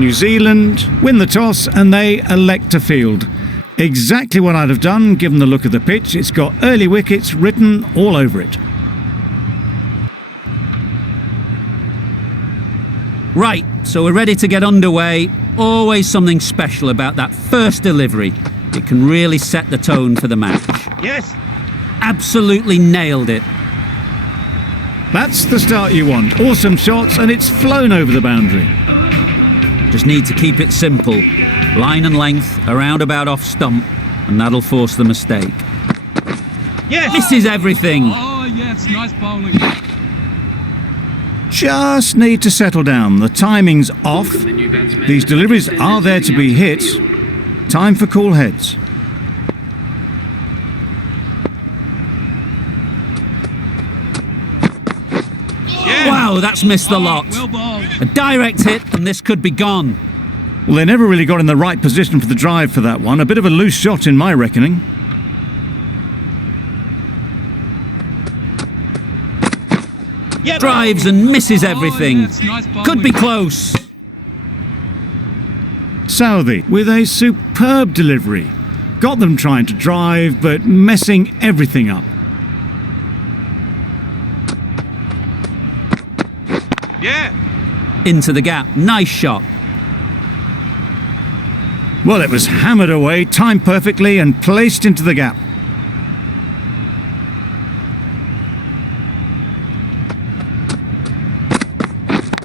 New Zealand win the toss and they elect to field. Exactly what I'd have done given the look of the pitch. It's got early wickets written all over it. Right, so we're ready to get underway. Always something special about that first delivery. It can really set the tone for the match. Yes. Absolutely nailed it. That's the start you want. Awesome shots and it's flown over the boundary. Just need to keep it simple. Line and length, around about off stump, and that'll force the mistake. Yes. Misses everything. Oh, yes, nice bowling. Just need to settle down. The timing's off. These deliveries are there to be hit. Time for cool heads. Wow, that's missed the lot. Well bowled. A direct hit and this could be gone. Well, they never really got in the right position for the drive for that one. A bit of a loose shot in my reckoning. Yep. Drives and misses everything. Oh, yes, nice bowling. Could be close. Southey with a superb delivery. Got them trying to drive, but messing everything up. Yeah. Into the gap. Nice shot. Well, it was hammered away, timed perfectly and placed into the gap.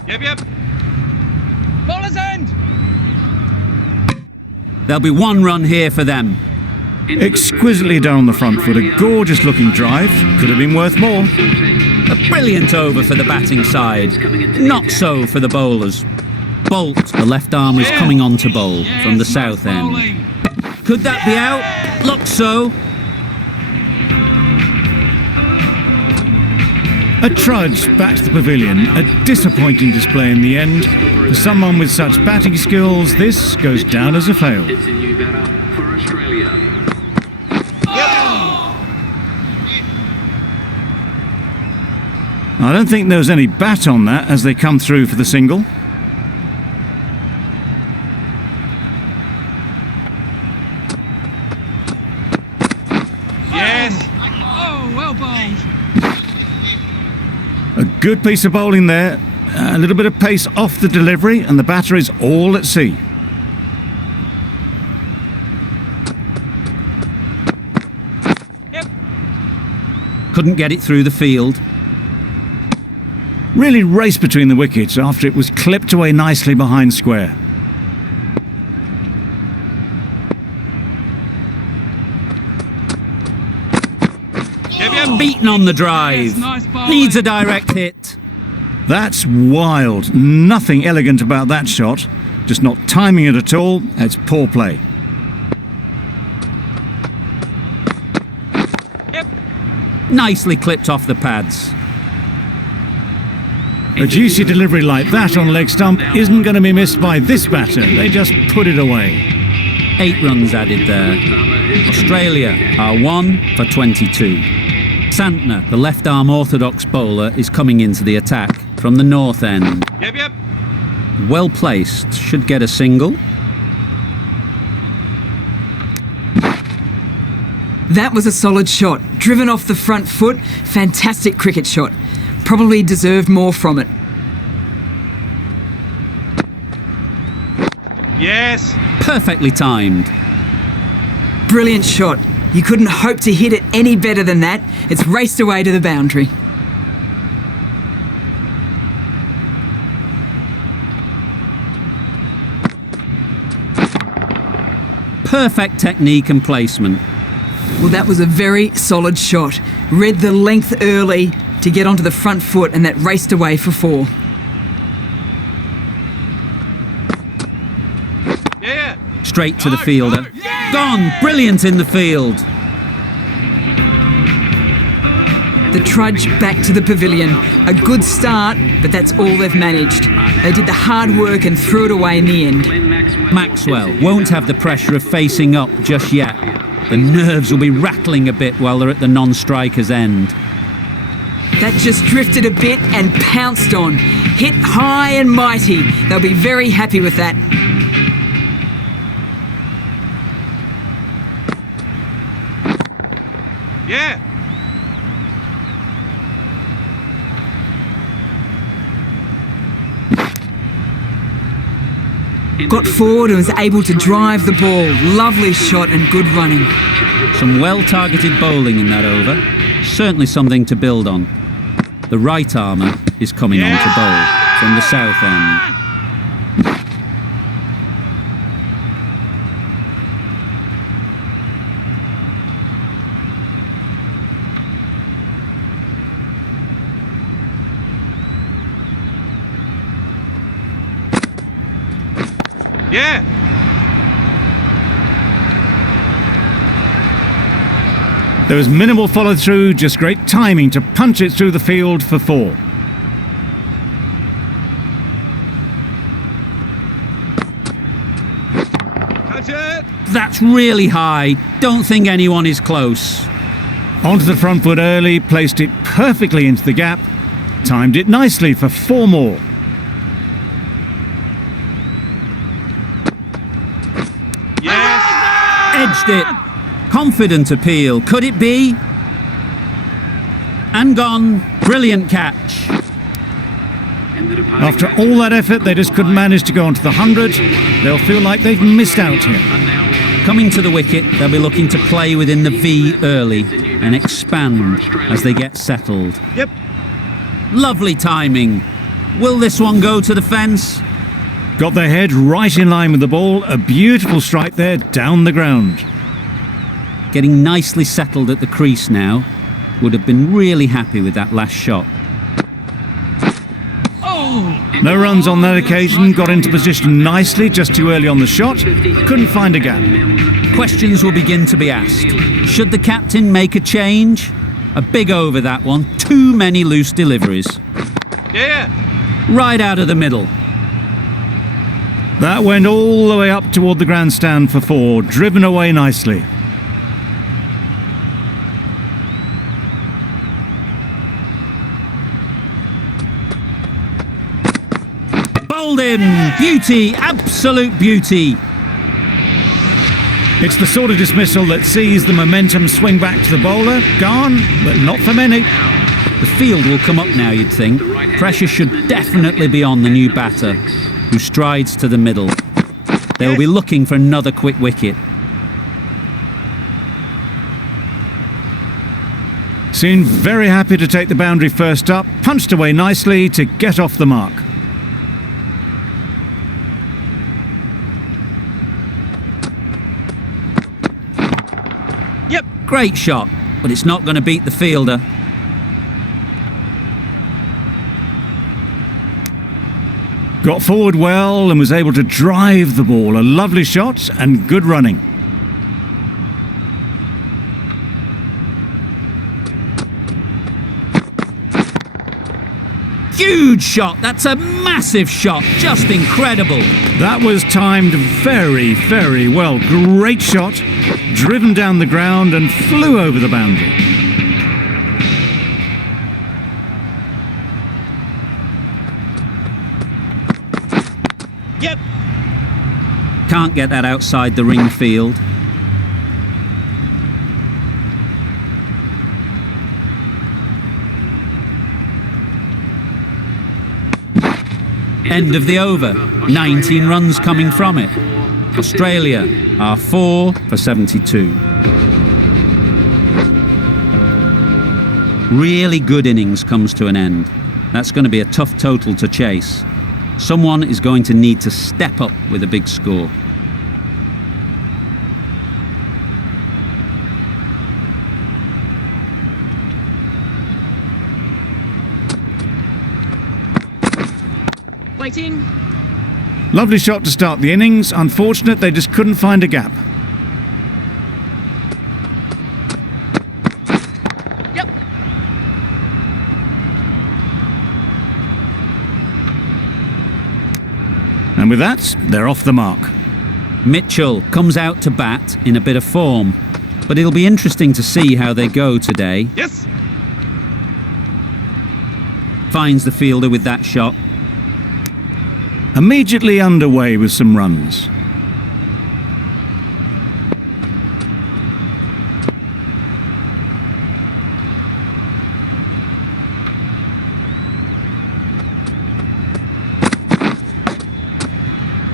Yep. Bowler's end. There'll be one run here for them. Exquisitely down the front foot, a gorgeous looking drive. Could have been worth more. A brilliant over for the batting side. Not so for the bowlers. Bolt, the left arm, is coming on to bowl from the south end. Bowling. Could that be out? Looks so. A trudge back to the pavilion. A disappointing display in the end. For someone with such batting skills, this goes down as a fail. It's a new batter for Australia. I don't think there was any bat on that as they come through for the single. Yes. Oh, well bowled. A good piece of bowling there. A little bit of pace off the delivery and the batter is all at sea. Yep. Couldn't get it through the field. Really raced between the wickets after it was clipped away nicely behind square. Yep. Beaten on the drive. Yes, nice bowling. Needs a direct hit. That's wild. Nothing elegant about that shot. Just not timing it at all. It's poor play. Yep. Nicely clipped off the pads. A juicy delivery like that on leg stump isn't going to be missed by this batter. They just put it away. 8 runs added there. Australia are 1 for 22. Santner, the left-arm orthodox bowler, is coming into the attack from the north end. Yep. Well placed, should get a single. That was a solid shot. Driven off the front foot. Fantastic cricket shot. Probably deserved more from it. Yes. Perfectly timed. Brilliant shot. You couldn't hope to hit it any better than that. It's raced away to the boundary. Perfect technique and placement. Well, that was a very solid shot. Read the length early to get onto the front foot, and that raced away for 4. Yeah. Straight to the fielder. Gone! Brilliant in the field. The trudge back to the pavilion. A good start, but that's all they've managed. They did the hard work and threw it away in the end. Maxwell won't have the pressure of facing up just yet. The nerves will be rattling a bit while they're at the non-striker's end. That just drifted a bit and pounced on. Hit high and mighty. They'll be very happy with that. Yeah. Got forward and was able to drive the ball. Lovely shot and good running. Some well-targeted bowling in that over. Certainly something to build on. The right armour is coming on to bowl from the south end. Yeah. There was minimal follow-through, just great timing to punch it through the field for 4. Catch it. That's really high. Don't think anyone is close. Onto the front foot early, placed it perfectly into the gap, timed it nicely for 4 more. Yes. Edged it. Confident appeal. Could it be? And gone. Brilliant catch. After all that effort, they just couldn't manage to go onto the 100. They'll feel like they've missed out here. Coming to the wicket, they'll be looking to play within the V early and expand as they get settled. Yep. Lovely timing. Will this one go to the fence? Got their head right in line with the ball. A beautiful strike there down the ground. Getting nicely settled at the crease now. Would have been really happy with that last shot. No runs on that occasion. Got into position nicely, just too early on the shot. Couldn't find a gap. Questions will begin to be asked. Should the captain make a change? A big over that one. Too many loose deliveries. Yeah. Right out of the middle. That went all the way up toward the grandstand for 4. Driven away nicely. Bowled in. Beauty. Absolute beauty. It's the sort of dismissal that sees the momentum swing back to the bowler. Gone, but not for many. The field will come up now, you'd think. Pressure should definitely be on the new batter, who strides to the middle. They will be looking for another quick wicket. Seemed very happy to take the boundary first up. Punched away nicely to get off the mark. Yep, great shot, but it's not going to beat the fielder. Got forward well and was able to drive the ball. A lovely shot and good running. Huge shot. That's a massive shot. Just incredible. That was timed very, very well. Great shot. Driven down the ground and flew over the boundary. Yep. Can't get that outside the ring field. End of the over. 19 runs coming from it. Australia are 4 for 72. Really good innings comes to an end. That's going to be a tough total to chase. Someone is going to need to step up with a big score. Waiting. Lovely shot to start the innings. Unfortunate they just couldn't find a gap. Yep. And with that, they're off the mark. Mitchell comes out to bat in a bit of form, but it'll be interesting to see how they go today. Yes. Finds the fielder with that shot. immediately underway with some runs.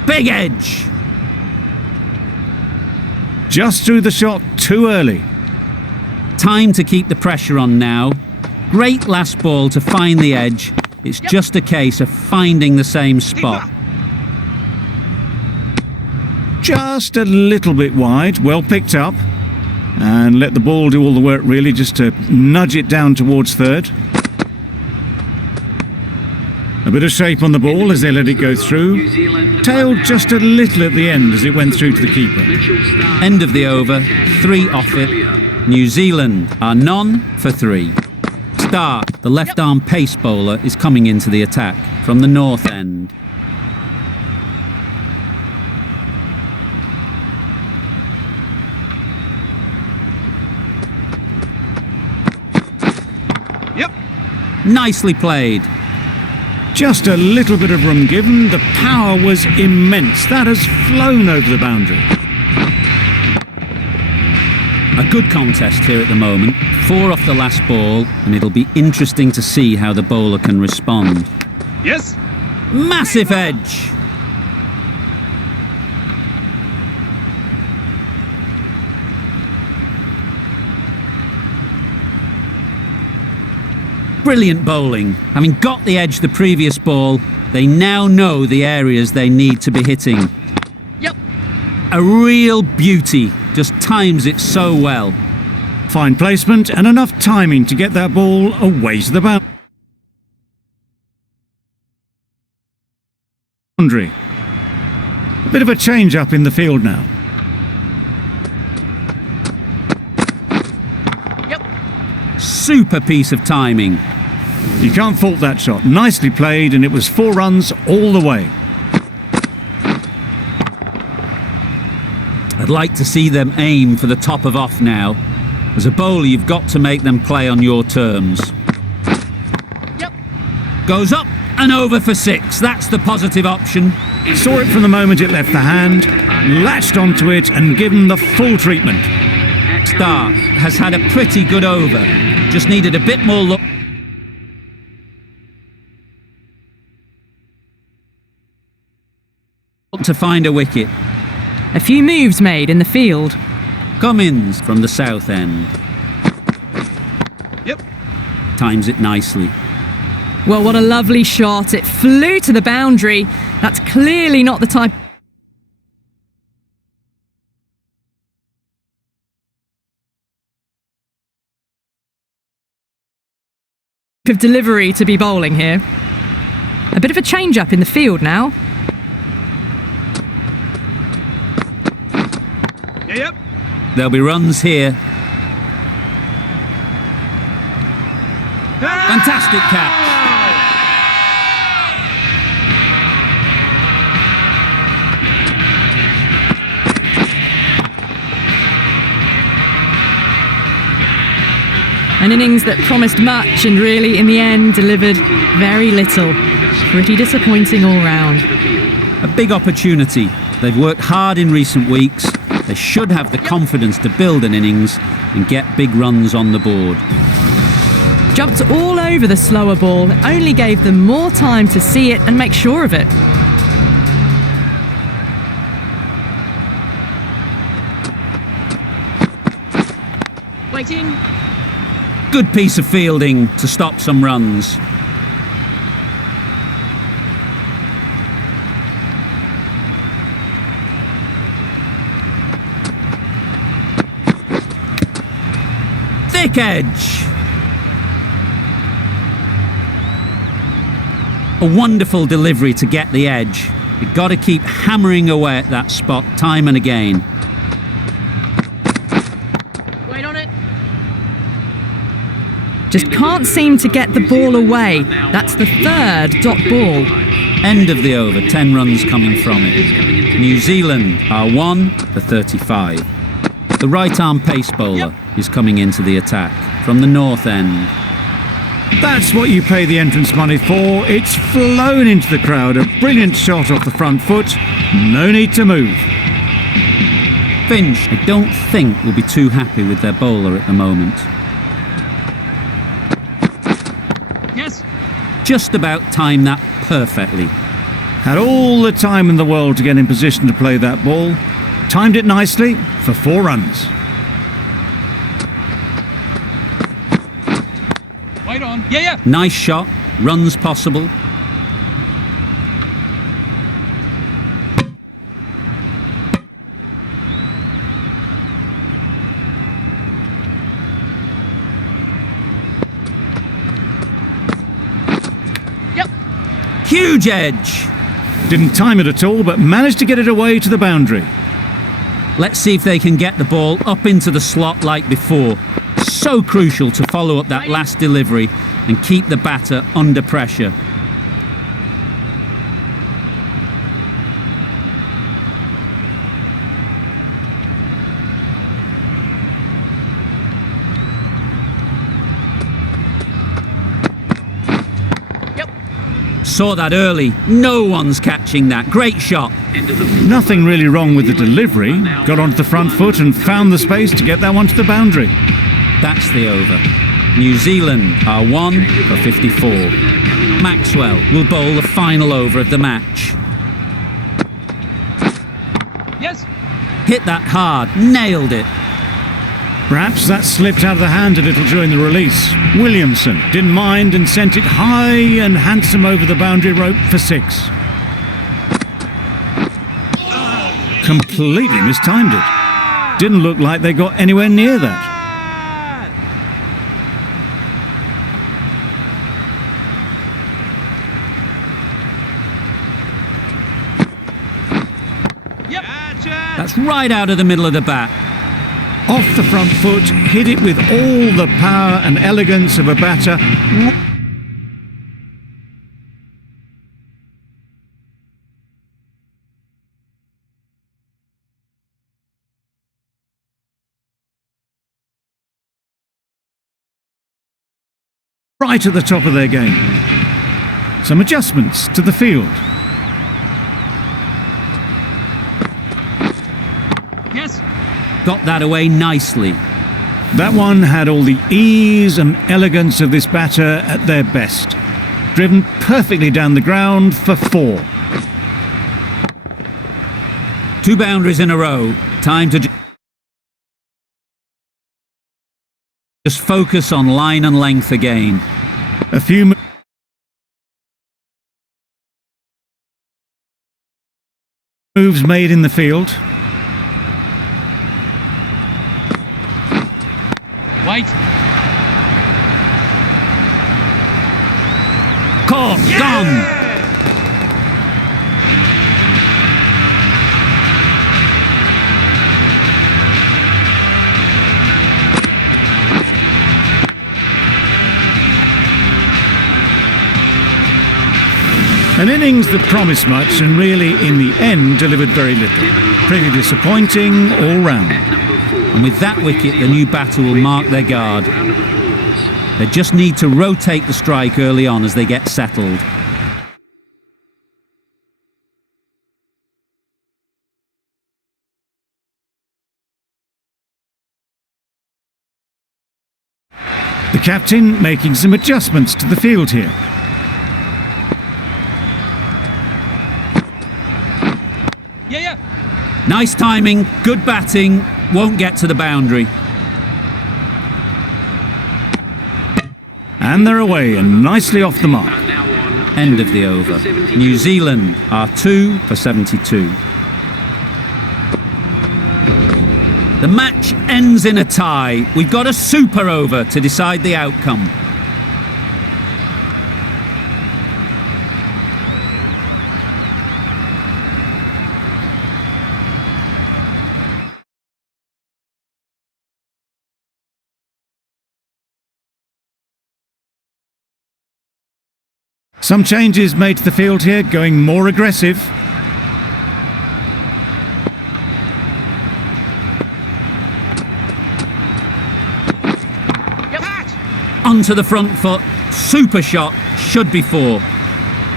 Big edge! Just threw the shot too early. Time to keep the pressure on now. Great last ball to find the edge. It's just a case of finding the same spot. Just a little bit wide, well picked up. And let the ball do all the work really, just to nudge it down towards third. A bit of shape on the ball as they let it go through. Tailed just a little at the end as it went through to the keeper. End of the over, 3 off it. New Zealand are none for 3. Start, the left-arm pace bowler, is coming into the attack from the north end. Yep. Nicely played. Just a little bit of room given. The power was immense. That has flown over the boundary. A good contest here at the moment. 4 off the last ball, and it'll be interesting to see how the bowler can respond. Yes. Massive edge! Brilliant bowling. Having got the edge the previous ball, they now know the areas they need to be hitting. Yep. A real beauty. Just times it so well. Fine placement and enough timing to get that ball away to the boundary. A bit of a change up in the field now. Super piece of timing. You can't fault that shot. Nicely played, and it was 4 runs all the way. I'd like to see them aim for the top of off now. As a bowler, you've got to make them play on your terms. Yep. Goes up and over for 6. That's the positive option. Saw it from the moment it left the hand, latched onto it and given the full treatment. Stark has had a pretty good over. Just needed a bit more luck to find a wicket. A few moves made in the field. Cummins from the south end. Yep. Times it nicely. Well, what a lovely shot. It flew to the boundary. That's clearly not the type of delivery to be bowling here. A bit of a change-up in the field now. Yep. There'll be runs here. Fantastic catch. An innings that promised much and really, in the end, delivered very little. Pretty disappointing all round. A big opportunity. They've worked hard in recent weeks. They should have the confidence to build an innings and get big runs on the board. Jumped all over the slower ball. It only gave them more time to see it and make sure of it. Waiting. Good piece of fielding to stop some runs. Thick edge. A wonderful delivery to get the edge. You've got to keep hammering away at that spot time and again. Wait on it. Just can't seem to get the ball away. That's the 3rd dot ball. End of the over, 10 runs coming from it. New Zealand are 1 for 35. The right-arm pace bowler is coming into the attack from the north end. That's what you pay the entrance money for. It's flown into the crowd. A brilliant shot off the front foot. No need to move. Finch, I don't think, will be too happy with their bowler at the moment. Yes. Just about timed that perfectly. Had all the time in the world to get in position to play that ball. Timed it nicely for 4 runs. Wait on. Yeah. Nice shot, runs possible. Yep. Huge edge. Didn't time it at all, but managed to get it away to the boundary. Let's see if they can get the ball up into the slot like before. So crucial to follow up that last delivery and keep the batter under pressure. Yep. Saw that early. No one's catching that. Great shot. Nothing really wrong with the delivery. Got onto the front foot and found the space to get that one to the boundary. That's the over. New Zealand are 1 for 54. Maxwell will bowl the final over of the match. Yes. Hit that hard, nailed it. Perhaps that slipped out of the hand a little during the release. Williamson didn't mind and sent it high and handsome over the boundary rope for 6. Completely mistimed it. Didn't look like they got anywhere near that. Yep. That's right out of the middle of the bat. Off the front foot, hit it with all the power and elegance of a batter. Right at the top of their game. Some adjustments to the field. Yes. Got that away nicely. That one had all the ease and elegance of this batter at their best. Driven perfectly down the ground for 4. 2 boundaries in a row. Time to just focus on line and length again. A few moves made in the field. Wait. Caught, gone. An innings that promised much and really, in the end, delivered very little. Pretty disappointing all round. And with that wicket, the new batter will mark their guard. They just need to rotate the strike early on as they get settled. The captain making some adjustments to the field here. Yeah. Nice timing, good batting, won't get to the boundary. And they're away and nicely off the mark. End of the over. New Zealand are 2 for 72. The match ends in a tie. We've got a super over to decide the outcome. Some changes made to the field here, going more aggressive. onto the front foot. Super shot, should be 4.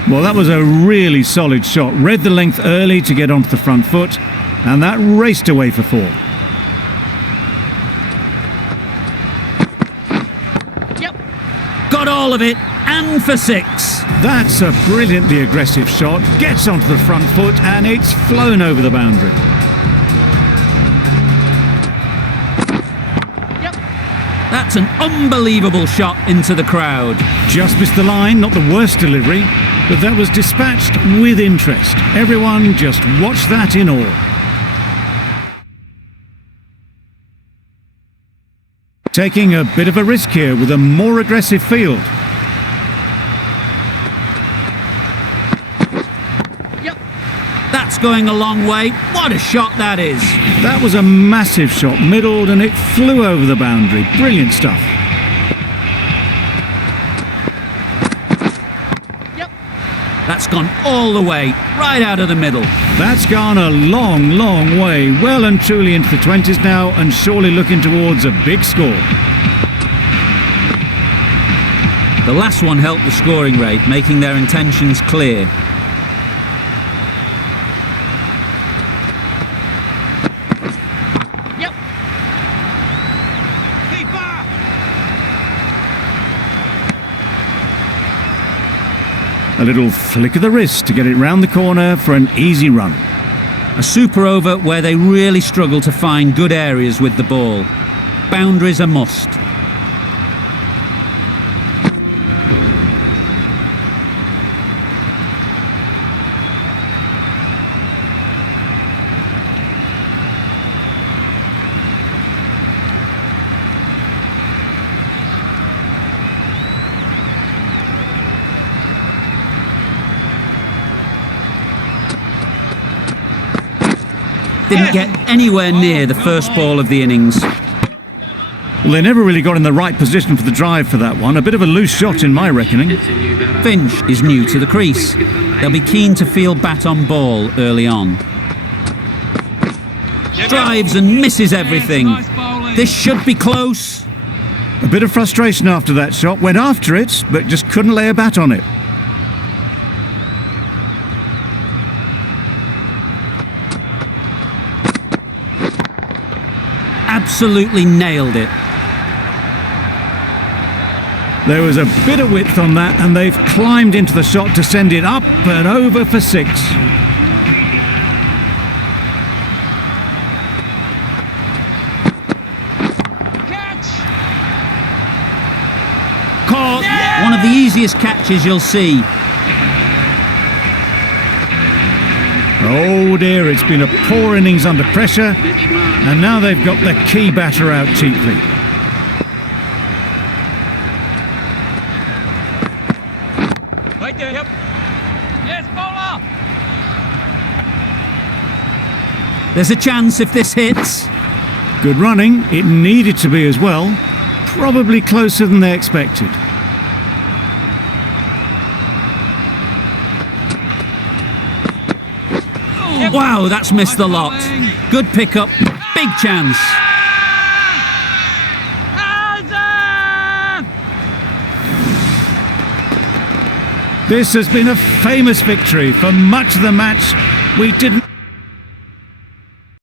Well, that was a really solid shot. Read the length early to get onto the front foot, and that raced away for 4. Yep. Got all of it, and for 6. That's a brilliantly aggressive shot. Gets onto the front foot, and it's flown over the boundary. Yep. That's an unbelievable shot into the crowd. Just missed the line, not the worst delivery, but that was dispatched with interest. Everyone just watched that in awe. Taking a bit of a risk here with a more aggressive field. Yep. That's going a long way. What a shot that is. That was a massive shot, middled, and it flew over the boundary. Brilliant stuff. Yep. That's gone all the way, right out of the middle. That's gone a long, long way, well and truly into the 20s now, and surely looking towards a big score. The last one helped the scoring rate, making their intentions clear. Yep. A little flick of the wrist to get it round the corner for an easy run. A super over where they really struggle to find good areas with the ball. Boundaries a must. Didn't get anywhere near the first ball of the innings. Well, they never really got in the right position for the drive for that one. A bit of a loose shot in my reckoning. Finch is new to the crease. They'll be keen to feel bat on ball early on. Drives and misses everything. This should be close. A bit of frustration after that shot. Went after it, but just couldn't lay a bat on it. Absolutely nailed it. There was a bit of width on that, and they've climbed into the shot to send it up and over for 6. Catch! Caught. One of the easiest catches you'll see. Oh dear, it's been a poor innings under pressure, and now they've got the key batter out cheaply. Right there, yep. Yes, bowler! There's a chance if this hits. Good running, it needed to be as well. Probably closer than they expected. Wow, that's missed the lot. Good pickup, big chance. This has been a famous victory. For much of the match, we didn't